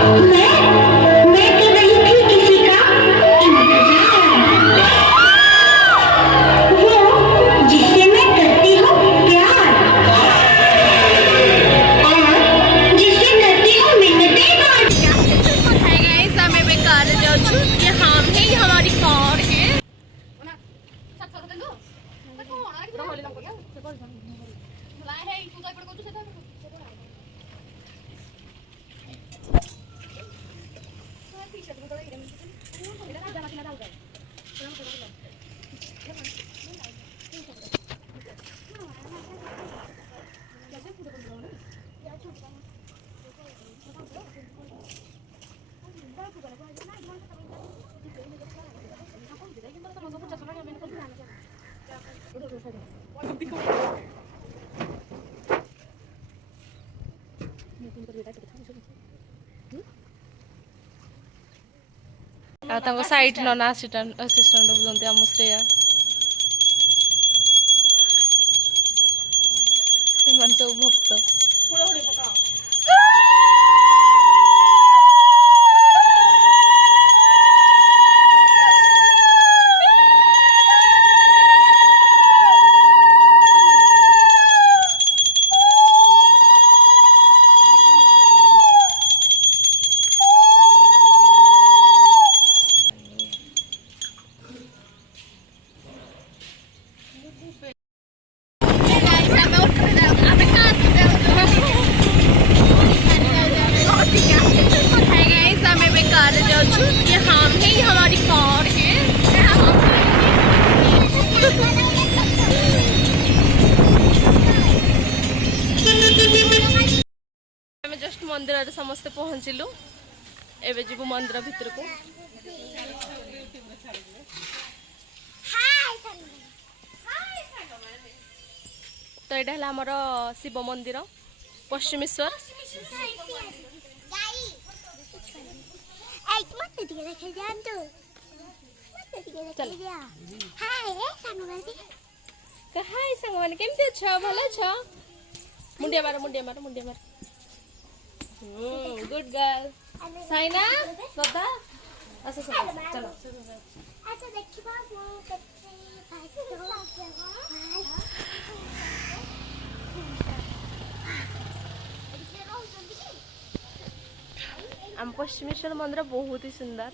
मैं कर रही थी किसी का इंतजार, वो जिससे मैं करती हूँ प्यार और जिससे करती हूँ मिन्नतें हमें बेकार जाऊँ कि हम है हमारी कार है साइड नना असिस्टेंट बोलते आम श्रेया सब भक्त कि हम है हमारी कार है जस्ट मंदिर समस्ते पहुँचलु एवं जीव मंदिर भितर को तो यहाँ है आमर शिव मंदिर पश्चिमेश्वर हाय सांग मैंने केमती अच्छ भल अच्छ मुंडिया मार मुंडिया मार मुंडिया मार गुड गर्ल साइना श्रद्धा अच्छा चलो आम पश्चिमेश्वर मंदिर बहुत ही सुंदर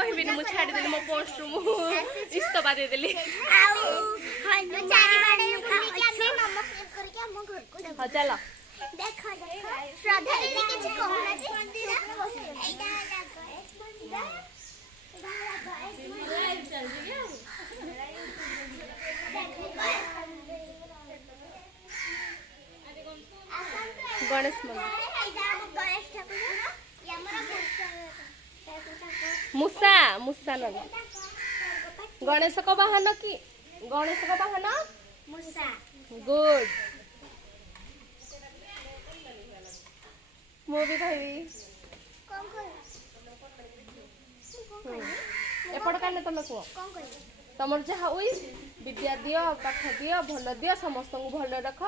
कहबी मुझे छाड़देली मो पोस्ट इस्तफा देदेली हाँ चलो गणेश मुसा मुसा न गणेश को बाहन कि गणेश को बाहन मुसा गुड मु भी कहबी एपट काने तुम कह तुम जहाँ उइस विद्या दियो पाठ दियो भल दियो समस्त को भल रख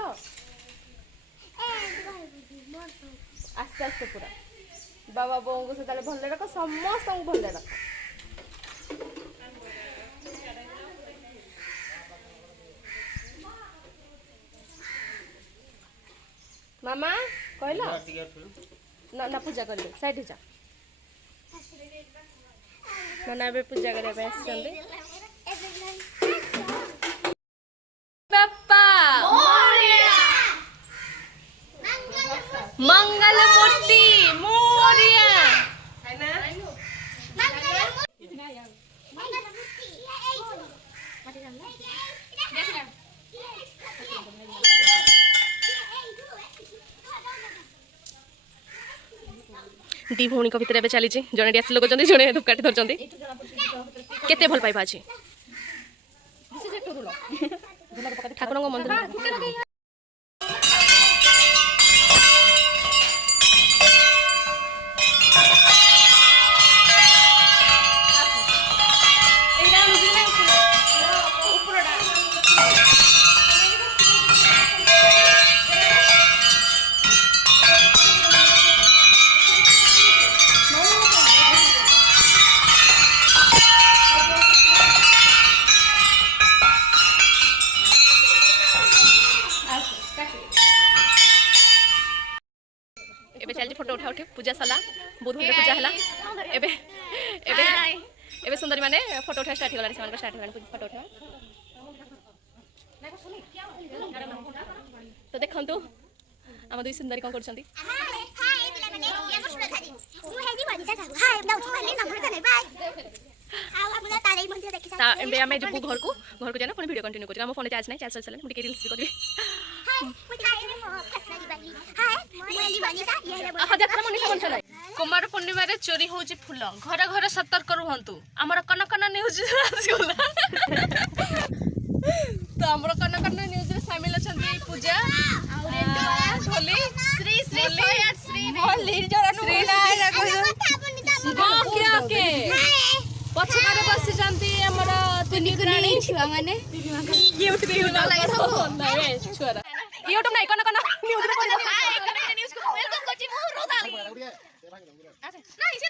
आस्ते आस्ते पूरा बाबा बोऊ को से भल रख समस्त को भल रख मामा कहला ना ना पूजा कर साइड जा ना बे पूजा करने बापा मंगल मूर्ति मोरिया दी भौणी भितर चली जड़े डैस लोग जड़े धूपकाठी धरते केते भल पाइबा अच्छी ठाकुर मंदिर फोटो उठा उठी पूजा सला बहुत भले पूजा हला एबे एबे एबे सुंदरी माने फोटो उठा स्टार्ट होगला से स्टार्ट होगला फोटो उठा तो देखंतु हम दुई सुंदरी कोन करछंती एबे आमे जब घर को जाना फोन वीडियो कंटिन्यू करछ हम फोन चार्ज नहीं चार्ज चले मुडी के रील्स भी करबी कुमार पूर्णिमा रे चोरी होची फूल घर घर सतर्क रहंतु हमर कन कन न्यूज आसीगला तो हमर कन कन न्यूज रे शामिल छथि पूजा ढोली श्री श्री श्री ढोली जरा श्री क्या के पछकारे बसी जानती हमर तिनी रानी छुआ माने क्यूट भी होला लागे सब नाही छुआ यूट्यूब नाही कन कन न्यूज रे न्यूज को वेलकम करछि मु रोदाली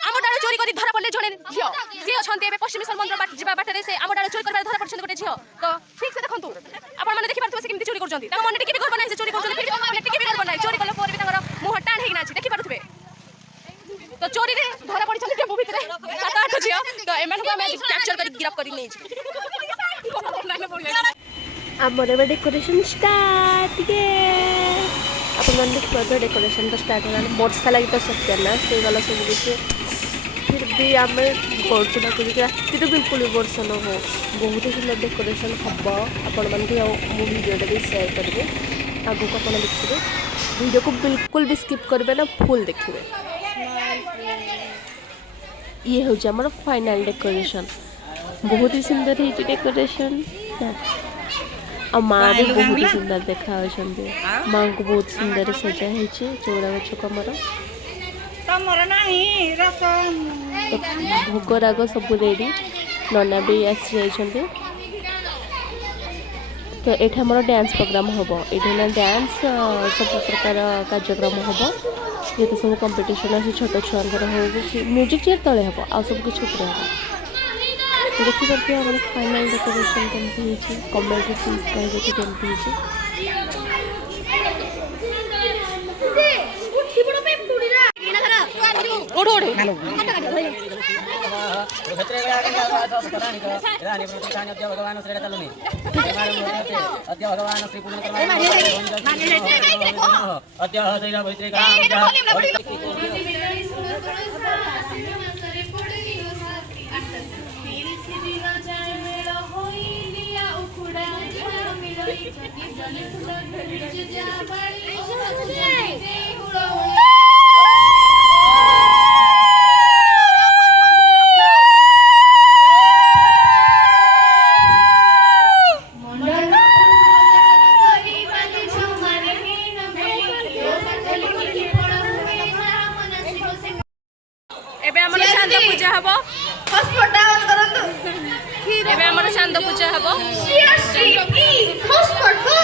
आम डाल चोरी करी धरा पड़े जड़े झील सी अच्छा पश्चिमेश्वर मंदिर जा बाटर से आम डाल चोरी कर धरा पड़े गोटे झील तो ठीक से देखो आपने देखिए केमती चोरी कर मन टी गर्व ना चोरी कर गर्व ना चोरी कला भी मुह टाण होना देखी पारे तो चोरी रे धरा पड़ी टेम्पो भितर 7-8 झील तो एम कैप्चर कर गिरफ्त कर आमर ए डेकोरेशन स्टार्ट अपन देखिए डेकोरेशन तो स्टार्ट होगा वर्षा लगी तो सत्यानाश हो गला सब किसी फिर भी आम करूँ राति बिल्कुल भी वर्षा न हो बहुत ही सुंदर डेकोरेशन हम आपण मानक मो भिडियोटा भी सेयार करेंगे आगू को आप देखिए वीडियो को बिल्कुल भी स्किप करेंगे ना फुल देखिए ये हूँ आम फाइनल डेकोरेशन बहुत ही सुंदर है डेकोरेशन आ माँ भी बहुत ही सुंदर देखा माँ को बहुत सुंदर सजा है चौड़ा गछ कमर भोग राग सब रेडी नना भी आसी जाइए तो ये आम डांस प्रोग्राम हम ये डांस सब प्रकार कार्यक्रम हम ये तो सब कंपटीशन आस छोट छुआर हो म्यूजिक चेयर तले हम आ सब किसी हम देखिए हमारे फाइनल डेकोरेशन केमती कमेंट प्लीज कहे कि केमती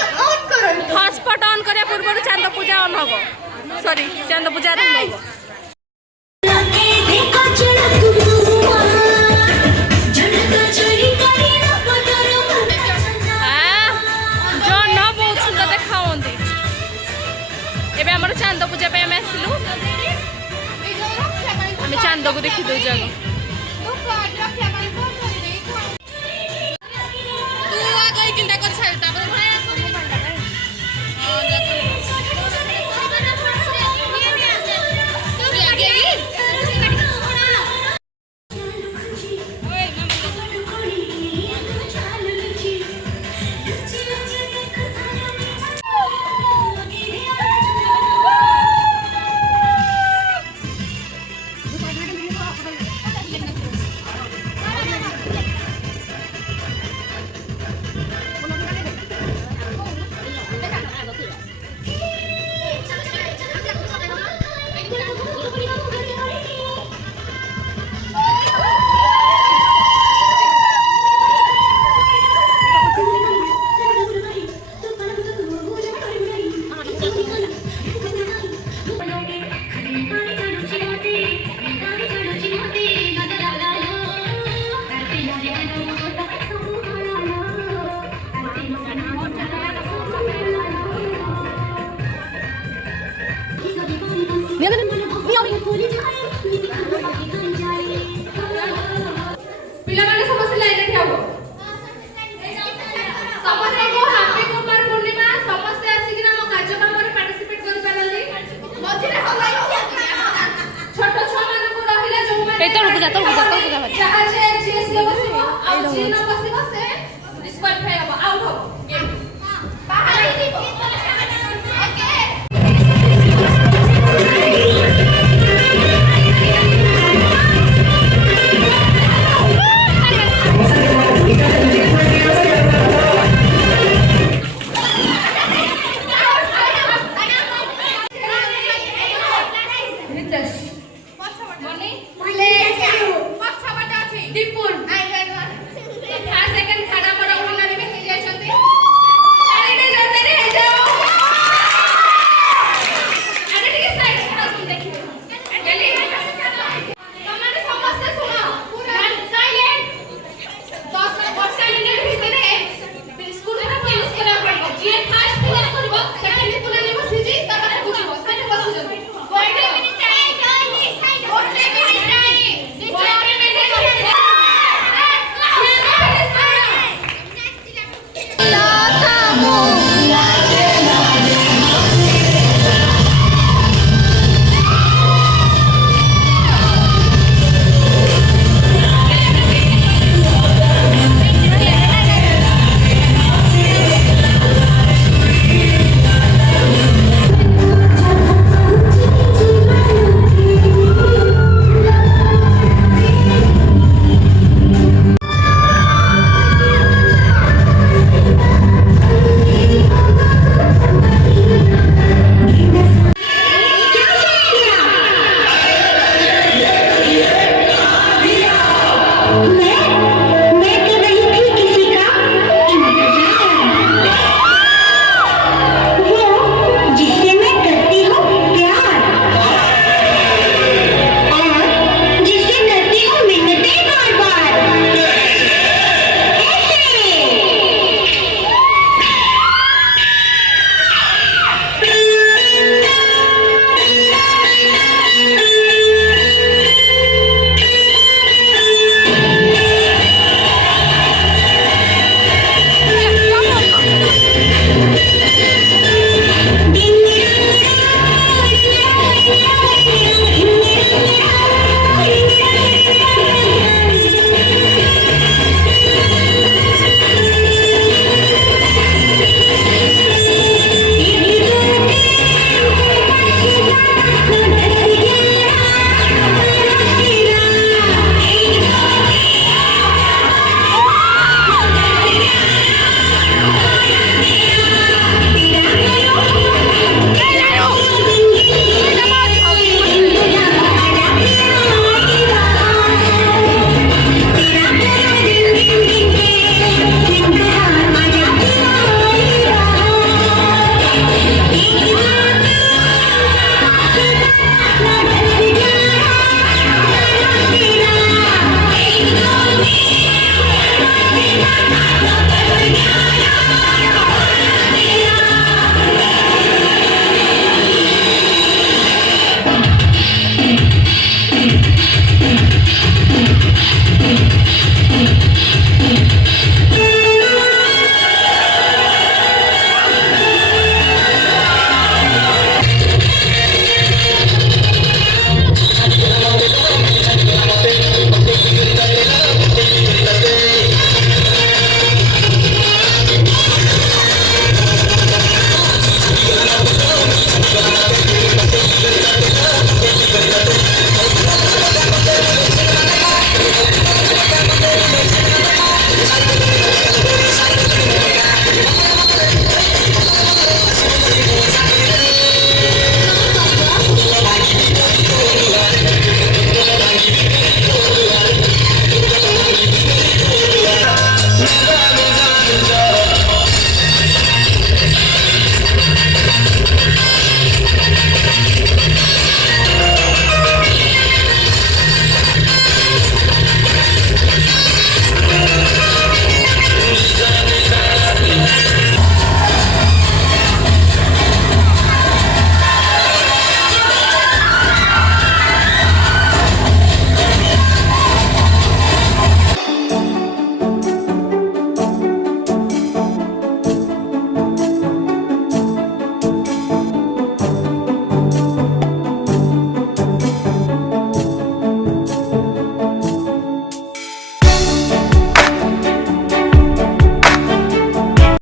हॉटस्पॉट ऑन करिया पूर्व चांद पूजा ऑन हम सॉरी चांद पूजा बहुत सुंदर देखा चांद पूजा आम आसलु आम चांद को देखी दो जगह ତଳକୁ ଯା ଭାରି। ଯାହା ଯେ ଜିଏସ୍ କେ ବସିବ ଆଉ ଯିଏ ନ ବସିବ